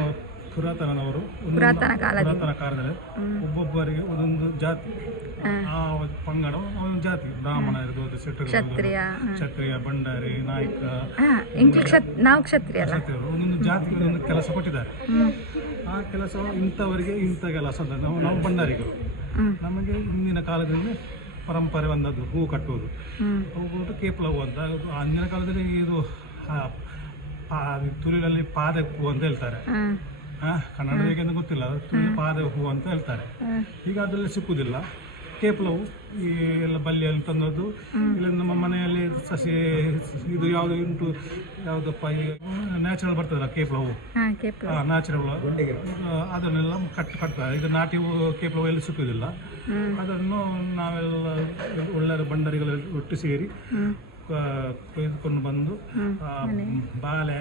ಪುರಾತನವರು ಪುರಾತನ ಕಾಲದಲ್ಲಿ. ಒಬ್ಬೊಬ್ಬರಿಗೆ ಒಂದೊಂದು ಜಾತಿ ಆ ಪಂಗಡ ಒಂದು ಜಾತಿ ಬ್ರಾಹ್ಮಣ ಇರ್ಬೋದು ಕ್ಷತ್ರಿಯ, ಕ್ಷತ್ರಿಯ ಭಂಡಾರಿ ನಾಯಕ ನಾವು ಕ್ಷತ್ರಿಯ ಕ್ಷತ್ರಿಯರು ಒಂದೊಂದು ಜಾತಿಗೆ ಒಂದೊಂದು ಕೆಲಸ ಕೊಟ್ಟಿದ್ದಾರೆ. ಆ ಕೆಲಸ ಇಂಥವರಿಗೆ ಇಂಥ ಕೆಲಸ ಅಂತ ನಾವು ನಾವು ಭಂಡಾರಿಗಳು. ನಮಗೆ ಹಿಂದಿನ ಕಾಲದಲ್ಲಿ ಪರಂಪರೆ ಬಂದದ್ದು ಹೂ ಕಟ್ಟುವುದು. ಹೂ ಕೊಟ್ಟು ಕೇಪಲ ಹೂ ಅಂತ ಅದು ಅಂದಿನ ಕಾಲದಲ್ಲಿ ಇದು ತುಳಿಲಲ್ಲಿ ಪಾದ ಹೂ ಅಂತ ಹೇಳ್ತಾರೆ. ಕನ್ನಡ ಹೇಗೆ ಗೊತ್ತಿಲ್ಲ ತುಳಿದ ಪಾದ ಹೂ ಅಂತ ಹೇಳ್ತಾರೆ. ಈಗ ಅದರಲ್ಲಿ ಸಿಕ್ಕುವುದಿಲ್ಲ. ಕೇಪಲವು ಈ ಎಲ್ಲ ಬಲ್ಲಿಯಲ್ಲಿ ತಂದದ್ದು. ಇಲ್ಲ ನಮ್ಮ ಮನೆಯಲ್ಲಿ ಸಸಿ ಇದು ಯಾವುದು ಉಂಟು ಯಾವುದಪ್ಪ ನ್ಯಾಚುರಲ್ ಬರ್ತದಲ್ಲ ಕೇಪ್ಲವು ನ್ಯಾಚುರಲ್ ಅದನ್ನೆಲ್ಲ ಕಟ್ ಕಟ್ತಾರೆ ಇದು ನಾಟಿ ಕೇಪ್ಲವು ಎಲ್ಲಿ ಸಿಕ್ಕುವುದಿಲ್ಲ ಅದನ್ನು ನಾವೆಲ್ಲ ಒಳ್ಳೆ ಬಂಡರಿಗಳಲ್ಲಿ ಒಟ್ಟು ಸೇರಿ ಕೊಯ್ದುಕೊಂಡು ಬಂದು ಬಾಳೆ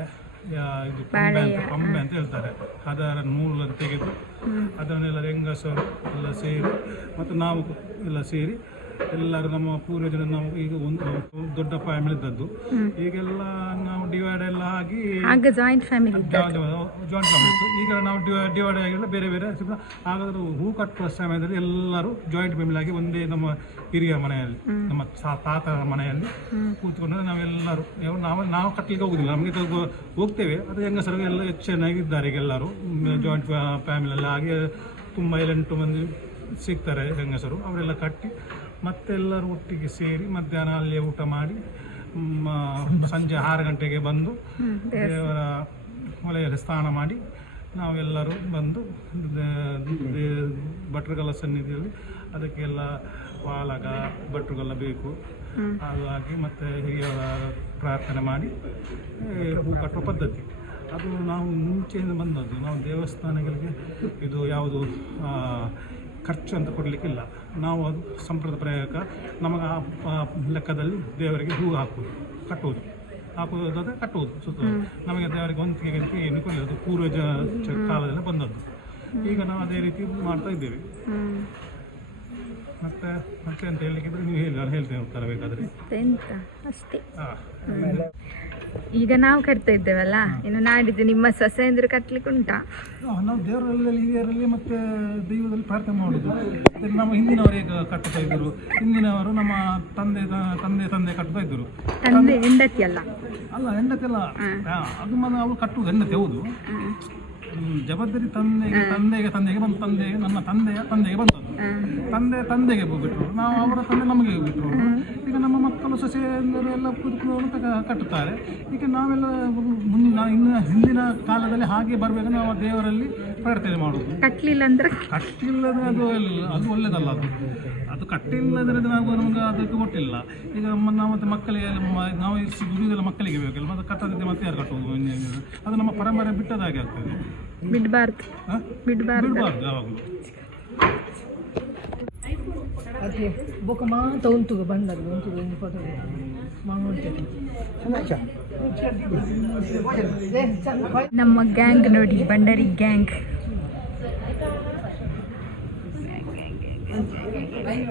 ಇದು ಕೊಂಬೆ ಅಂತ ಕೊಂಬೆ ಅಂತ ಹೇಳ್ತಾರೆ. ಅದರ ನೂಲನ್ನು ತೆಗೆದು ಅದನ್ನೆಲ್ಲ ಹೆಂಗಸರು ಎಲ್ಲ ಸೇರಿ ಮತ್ತು ನಾವು ಎಲ್ಲ ಸೇರಿ ಎಲ್ಲರೂ ನಮ್ಮ ಪೂರ್ವಜರು ನಾವು ಈಗ ಒಂದು ದೊಡ್ಡ ಫ್ಯಾಮಿಲಿ ಇದ್ದದ್ದು ಈಗೆಲ್ಲ ನಾವು ಡಿವೈಡ್ ಎಲ್ಲ ಆಗಿ ಆಗ ಜಾಯಿಂಟ್ ಫ್ಯಾಮಿಲಿ ಜಾಯಿಂಟ್ ಫ್ಯಾಮಿಲಿ ಈಗ ನಾವು ಡಿವೈಡ್ ಆಗಿಲ್ಲ ಬೇರೆ ಬೇರೆ ಹಾಗಾದ್ರೆ ಹೂ ಕಟ್ಟುವ ಸಮಯದಲ್ಲಿ ಎಲ್ಲರೂ ಜಾಯಿಂಟ್ ಫ್ಯಾಮಿಲಿ ಆಗಿ ಒಂದೇ ನಮ್ಮ ಹಿರಿಯ ಮನೆಯಲ್ಲಿ ನಮ್ಮ ತಾ- ತಾತರ ಮನೆಯಲ್ಲಿ ಕೂತ್ಕೊಂಡು ನಾವೆಲ್ಲರೂ ನಾವು ನಾವು ಕಟ್ಟಲಿಕ್ಕೆ ಹೋಗುದಿಲ್ಲ. ನಮಗೆ ಹೋಗ್ತೇವೆ. ಅದು ಹೆಂಗಸರು ಎಲ್ಲ ಚೆನ್ನಾಗಿದ್ದಾರೆ ಈಗ ಎಲ್ಲರೂ. ಜಾಯಿಂಟ್ ಫ್ಯಾಮಿಲಿ ಎಲ್ಲ ಆಗಿ ತುಂಬ ಏಳೆಂಟು ಮಂದಿ ಸಿಗ್ತಾರೆ ಹೆಂಗಸರು. ಅವರೆಲ್ಲ ಕಟ್ಟಿ ಮತ್ತೆಲ್ಲರೂ ಒಟ್ಟಿಗೆ ಸೇರಿ ಮಧ್ಯಾಹ್ನ ಅಲ್ಲಿಯೇ ಊಟ ಮಾಡಿ ಸಂಜೆ ಆರು ಗಂಟೆಗೆ ಬಂದು ದೇವರ ಹೊಲೆಯಲ್ಲಿ ಸ್ನಾನ ಮಾಡಿ ನಾವೆಲ್ಲರೂ ಬಂದು ಭಟ್ರುಗಳ ಸನ್ನಿಧಿಯಲ್ಲಿ ಅದಕ್ಕೆಲ್ಲ ವಾಲಗ ಭಟ್ರುಗಲ್ಲ ಬೇಕು. ಹಾಗಾಗಿ ಮತ್ತೆ ಹಿರಿಯರ ಪ್ರಾರ್ಥನೆ ಮಾಡಿ ಹೂ ಕಟ್ಟುವ ಪದ್ಧತಿ. ಅದು ನಾವು ಮುಂಚೆಯಿಂದ ಬಂದದ್ದು ನಾವು ದೇವಸ್ಥಾನಗಳಿಗೆ ಇದು ಯಾವುದು ಖರ್ಚು ಅಂತ ಕೊಡಲಿಕ್ಕಿಲ್ಲ. ನಾವು ಅದು ಸಂಪ್ರದಾಯ ನಮಗೆ ಆ ಲೆಕ್ಕದಲ್ಲಿ ದೇವರಿಗೆ ಹೂ ಹಾಕುವುದು ಕಟ್ಟುವುದು. ಹಾಕುವುದಾದ್ರೆ ಕಟ್ಟುವುದು ಸುತ್ತ ನಮಗೆ ದೇವರಿಗೆ ಒಂದಿಗೆ ಅಂತ ಏನು ಕೊಡಲಿಲ್ಲ. ಅದು ಪೂರ್ವಜ ಕಾಲದಲ್ಲಿ ಬಂದದ್ದು. ಈಗ ನಾವು ಅದೇ ರೀತಿ ಮಾಡ್ತಾ ಇದ್ದೇವೆ. ಮತ್ತೆ ಮತ್ತೆ ಅಂತ ಹೇಳಲಿಕ್ಕಿದ್ರೆ ನೀವು ಹೇಳಿ ನಾನು ಹೇಳ್ತೇನೆ ಉತ್ತರ ಬೇಕಾದರೆ. ಅಷ್ಟೇ. ಹಾಂ. ಈಗ ನಾವು ಕಟ್ತಾ ಇದ್ದೇವಲ್ಲ? ಇನ್ನು ನಾಡಿದ್ದು ನಿಮ್ಮ ಸೊಸೆಂದ್ರು ಕಟ್ಲಿಕ್ಕೆ ಉಂಟಾ? ನಾವು ದೇವರಲ್ಲಿ ಹಿರಿಯರಲ್ಲಿ ಮತ್ತೆ ದೈವದಲ್ಲಿ ಪ್ರಾರ್ಥನೆ ಮಾಡುದು. ನಮ್ಮ ಹಿಂದಿನವರು ಈಗ ಕಟ್ಟುತ್ತಾ ಇದ್ದರು. ಹಿಂದಿನವರು ನಮ್ಮ ತಂದೆ ತಂದೆ ತಂದೆ ಕಟ್ತಾ ಇದ್ದರು. ತಂದೆ ಹೆಂಡತಿ ಅಲ್ಲ? ಅಲ್ಲ ಹೆಂಡತಿ ಅಲ್ಲ. ಅದು ಮನೆ ಅವ್ರು ಕಟ್ಟುವುದು ಹೆಂಡತಿ ಹೌದು. ಜವಾಬ್ದಾರಿ ತಂದೆಗೆ ತಂದೆಗೆ ತಂದೆಗೆ ಬಂದು ತಂದೆಗೆ ನನ್ನ ತಂದೆಯ ತಂದೆಗೆ ಬಂದದ್ದು ತಂದೆ ತಂದೆಗೆ ಬಿಟ್ಟರು ನಾವು ಅವರ ತಂದೆ ನಮಗೆ ಬಿಟ್ಟರು ಈಗ ನಮ್ಮ ಮಕ್ಕಳು ಸೊಸೆ ಎಲ್ಲರೂ ಎಲ್ಲ ಕುದುಕೊಂಡು ಕಟ್ಟುತ್ತಾರೆ. ಈಗ ನಾವೆಲ್ಲ ಮುಂದೆ ನಾ- ಇನ್ನು ಹಿಂದಿನ ಕಾಲದಲ್ಲಿ ಹಾಗೆ ಬರಬೇಕು ನಾವು ದೇವರಲ್ಲಿ ಪ್ರಾರ್ಥನೆ ಮಾಡೋದು ಕಟ್ಟಲಿಲ್ಲ ಅಂದ್ರೆ? ಕಟ್ಟಿಲ್ಲದೆ ಅದು ಅದು ಒಳ್ಳೇದಲ್ಲ ಅದು. ಅದು ಕಟ್ಟಿಲ್ಲದ್ರೆ ನಾವು ನಮಗೆ ಅದಕ್ಕೆ ಕೊಟ್ಟಿಲ್ಲ. ಈಗ ಮ- ನಾವು ಮತ್ತೆ ಮಕ್ಕಳಿಗೆ ಮ- ನಾವು ಇಷ್ಟು ದುಡಿಯೋದೆಲ್ಲ ಮಕ್ಕಳಿಗೆ ಬೇಕಲ್ಲ ಮತ್ತೆ ಕಟ್ಟದಿದ್ದೆ ಮತ್ತೆ ಯಾರು ಕಟ್ಟುವುದು? ಅದು ನಮ್ಮ ಪರಂಪರೆ ಬಿಟ್ಟದಾಗೆ ಆಗ್ತದೆ. ಬಿಡಬಾರ್ದು. ಹ? ಬಿಡ್ಬಾರ್ದು. ಯಾವಾಗಲೂ ಅದೇ ಬೊಕ್ಕ ಮಾತ ಉಂಟು ಬಂದದ್ದು ಉಂಟು ಒಂದು ಫೋಟೋ ನಮ್ಮ ಗ್ಯಾಂಗ್ ನೋಡಿ ಬಂಡರಿ ಗ್ಯಾಂಗ್ ಬಲೆ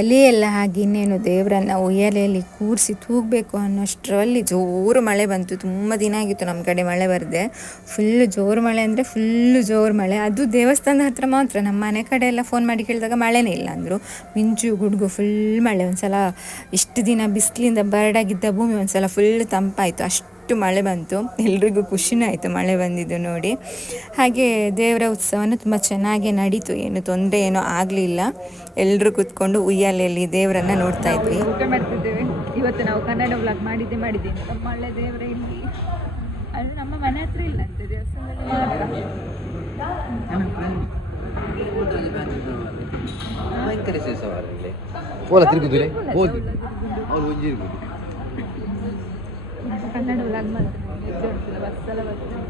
ಎಲ್ಲ ಹಾಗೆ ಇನ್ನೇನು ದೇವರನ್ನ ಉಯ್ಯಾಲೆಯಲ್ಲಿ ಕೂರಿಸಿ ತೂಗಬೇಕು ಅನ್ನೋಷ್ಟರಲ್ಲಿ ಜೋರು ಮಳೆ ಬಂತು. ತುಂಬ ದಿನ ಆಗಿತ್ತು ನಮ್ಮ ಕಡೆ ಮಳೆ ಬರದೆ. ಫುಲ್ಲು ಜೋರು ಮಳೆ ಅಂದರೆ ಫುಲ್ಲು ಜೋರು ಮಳೆ. ಅದು ದೇವಸ್ಥಾನದ ಹತ್ರ ಮಾತ್ರ. ನಮ್ಮ ಮನೆ ಕಡೆ ಎಲ್ಲ ಫೋನ್ ಮಾಡಿ ಕೇಳಿದಾಗ ಮಳೆನೇ ಇಲ್ಲ ಅಂದರು. ಮಿಂಚು, ಗುಡುಗು ಫುಲ್ ಮಳೆ. ಒಂದು ಸಲ ಇಷ್ಟು ದಿನ ಬಿಸಿಲಿಂದ ಬರಡಾಗಿದ್ದ ಭೂಮಿ ಒಂದು ಸಲ ಫುಲ್ ತಂಪಾಯಿತು. ಅಷ್ಟು ಮಳೆ ಬಂತು. ಎಲ್ರಿಗೂ ಖುಷಿನೂ ಆಯಿತು ಮಳೆ ಬಂದಿದ್ದು ನೋಡಿ. ಹಾಗೆ ದೇವರ ಉತ್ಸವನ ತುಂಬ ಚೆನ್ನಾಗಿ ನಡೀತು. ಏನು ತೊಂದರೆ ಏನೂ ಆಗಲಿಲ್ಲ. ಎಲ್ಲರೂ ಕೂತ್ಕೊಂಡು ಉಯ್ಯಾಲೆಯಲ್ಲಿ ದೇವರನ್ನ ನೋಡ್ತಾ ಇದ್ವಿ. ಇವತ್ತು ನಾವು ಕನ್ನಡ ಬ್ಲಾಗ್ ಮಾಡಿದ್ದೆ ಮಾಡಿದ್ದೀನಿ. ನಮ್ಮ ಮಳೆ ದೇವರ ಇಲ್ಲಿ. ಅದು ನಮ್ಮ ಮನೆ ಹತ್ರ ಇಲ್ಲ ಅಂತೆ ದೇವಸ್ಥಾನದಲ್ಲಿ. ಮಾತ್ರ ಭಯಂಕರ ಸವಾರಲ್ಲಿ ಓಲ ತಿರುಗುದಿಲ್ಲ ಹೋಗಿ ಅವ್ರು ಒಂಜಿ ಇರ್ಬೋದು ಕನ್ನಡ ಬಸ್ಸೆಲ್ಲ ಬರ್ತೀನಿ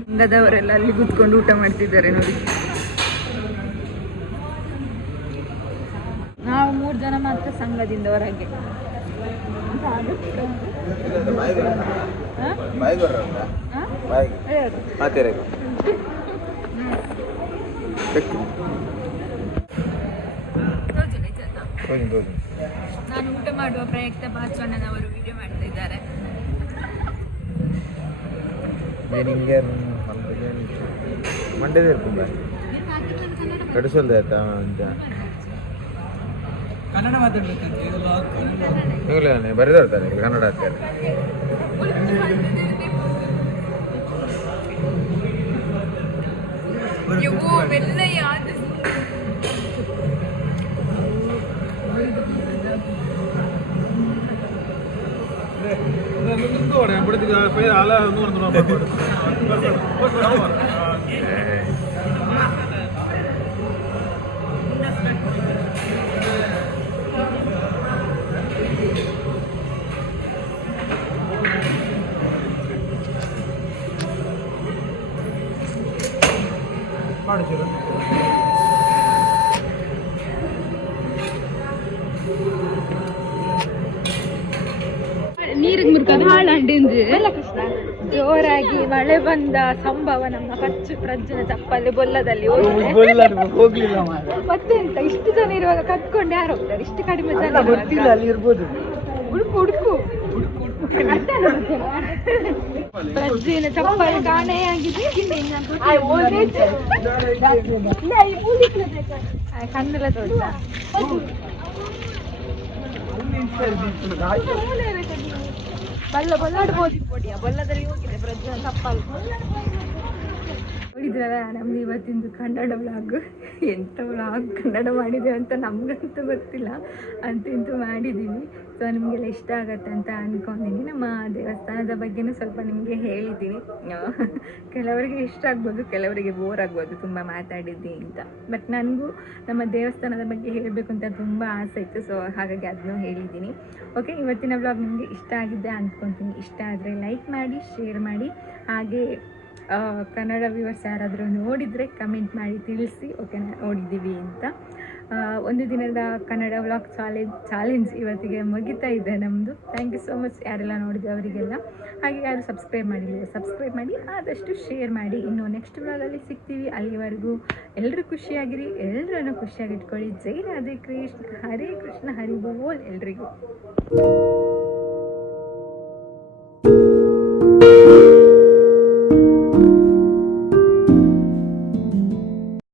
ಸಂಘದವರೆಲ್ಲ ಅಲ್ಲಿ ಕೂತ್ಕೊಂಡು ಊಟ ಮಾಡ್ತಿದ್ದಾರೆ ನೋಡಿ. ನಾವು ಮೂರು ಜನ ಮಾತ್ರ ಸಂಘದಿಂದ ಹೊರಗೆ. ನಾನು ಊಟ ಮಾಡುವ ಪ್ರಯುಕ್ತ ಬಾಚಣ್ಣನವರು ವಿಡಿಯೋ ಮಾಡ್ತಾ ಇದ್ದಾರೆ. ಮಂಡ್ಯದ ಇರ್ಕೊಂಡ ಕಡಿಸಲ್ದೆ ಆಯ್ತಾ ಅಂತ? ಕನ್ನಡ ಮಾತಾಡ್ಬೇಕಂತೆ ಇಲ್ಲ ಬರೆದಿರ್ತಾನೆ ಕನ್ನಡ ಆಗ್ತಾರೆ ಇವು ಮೆಲ್ಲಗೆ ನೀರಿಗೆ ಹಾಳಂಡಿಂಜಿ ಜೋರಾಗಿ ಮಳೆ ಬಂದ ಸಂಭವ ನಮ್ಮ ಕಚ್ಚು ಪ್ರಜ್ಜನ ಚಪ್ಪಲ್ಲಿ ಬೊಲ್ಲದಲ್ಲಿ ಹೋಗ್ಲಿಲ್ಲ ಮತ್ತೆಂತ ಇಷ್ಟು ಜನ ಇರುವಾಗ ಕತ್ಕೊಂಡು ಯಾರು ಹೋಗ್ತಾರೆ? ಇಷ್ಟು ಕಡಿಮೆ ಜನ ಇರ್ಬೋದು. ಹುಡುಕು ಹುಡುಕು ಪ್ರಜ್ಜಿನ ಚಪ್ಪಲಿ ಕಾಣೆಯಾಗಿದೆ ಕಣ್ಣೆಲ್ಲ ತೋಟ ಬಲ್ಲ ಬಲ್ಲಾಡ್ಬೋದು ಪೊಡಿಯ ಬಲ್ಲದಲ್ಲಿ ಹೋಗಿದೆ ಪ್ರಜ್ವಲ್ ಚಪ್ಪಲ್ ನೋಡಿದ್ರಲ್ಲ ನಮ್ದು ಇವತ್ತಿಂದು ಕನ್ನಡ ವ್ಲಾಗ್ ಎಂಥ ವ್ಲಾಗ್ ಕನ್ನಡ ಮಾಡಿದೆ ಅಂತ ನಮಗಂತೂ ಗೊತ್ತಿಲ್ಲ. ಅಂತ ಮಾಡಿದ್ದೀನಿ ಸೊ ನಿಮಗೆಲ್ಲ ಇಷ್ಟ ಆಗತ್ತೆ ಅಂತ ಅಂದ್ಕೊಂಡಿದ್ದೀನಿ ನಮ್ಮ ದೇವಸ್ಥಾನದ ಬಗ್ಗೆನೂ ಸ್ವಲ್ಪ ನಿಮಗೆ ಹೇಳಿದ್ದೀನಿ ಕೆಲವರಿಗೆ ಇಷ್ಟ ಆಗ್ಬೋದು, ಕೆಲವರಿಗೆ ಬೋರ್ ಆಗ್ಬೋದು, ತುಂಬ ಮಾತಾಡಿದ್ದೆ ಅಂತ. ಬಟ್ ನನಗೂ ನಮ್ಮ ದೇವಸ್ಥಾನದ ಬಗ್ಗೆ ಹೇಳಬೇಕು ಅಂತ ತುಂಬ ಆಸೆ ಇತ್ತು. ಸೊ ಹಾಗಾಗಿ ಅದನ್ನೂ ಹೇಳಿದ್ದೀನಿ ಓಕೆ ಇವತ್ತಿನ ಬ್ಲಾಗ್ ನಿಮಗೆ ಇಷ್ಟ ಆಗಿದೆ ಅಂದ್ಕೊತೀನಿ ಇಷ್ಟ ಆದರೆ ಲೈಕ್ ಮಾಡಿ ಶೇರ್ ಮಾಡಿ. ಹಾಗೆ ಕನ್ನಡ ವ್ಯೂವರ್ಸ್ ಯಾರಾದರೂ ನೋಡಿದರೆ ಕಮೆಂಟ್ ಮಾಡಿ ತಿಳಿಸಿ ಓಕೆ ನೋಡಿದ್ದೀವಿ ಅಂತ. ಒಂದು ದಿನದ ಕನ್ನಡ ವ್ಲಾಗ್ ಚಾಲೆಂಜ್ ಚಾಲೆಂಜ್ ಇವತ್ತಿಗೆ ಮುಗಿತಾ ಇದೆ ನಮ್ಮದು ಥ್ಯಾಂಕ್ ಯು ಸೋ ಮಚ್ ಯಾರೆಲ್ಲ ನೋಡಿದೆ ಅವರಿಗೆಲ್ಲ. ಹಾಗೆ ಯಾರು ಸಬ್ಸ್ಕ್ರೈಬ್ ಮಾಡಿಲ್ಲ ಸಬ್ಸ್ಕ್ರೈಬ್ ಮಾಡಿ, ಆದಷ್ಟು ಶೇರ್ ಮಾಡಿ. ಇನ್ನು ನೆಕ್ಸ್ಟ್ ವ್ಲಾಗಲ್ಲಿ ಸಿಗ್ತೀವಿ. ಅಲ್ಲಿವರೆಗೂ ಎಲ್ಲರೂ ಖುಷಿಯಾಗಿರಿ ಎಲ್ಲರನ್ನು ಖುಷಿಯಾಗಿ ಇಟ್ಕೊಳ್ಳಿ ಜೈ ರಾಧೆ ಕೃಷ್ಣ, ಹರೇ ಕೃಷ್ಣ, ಹರಿ ಬೋಲ್ ಎಲ್ರಿಗೂ.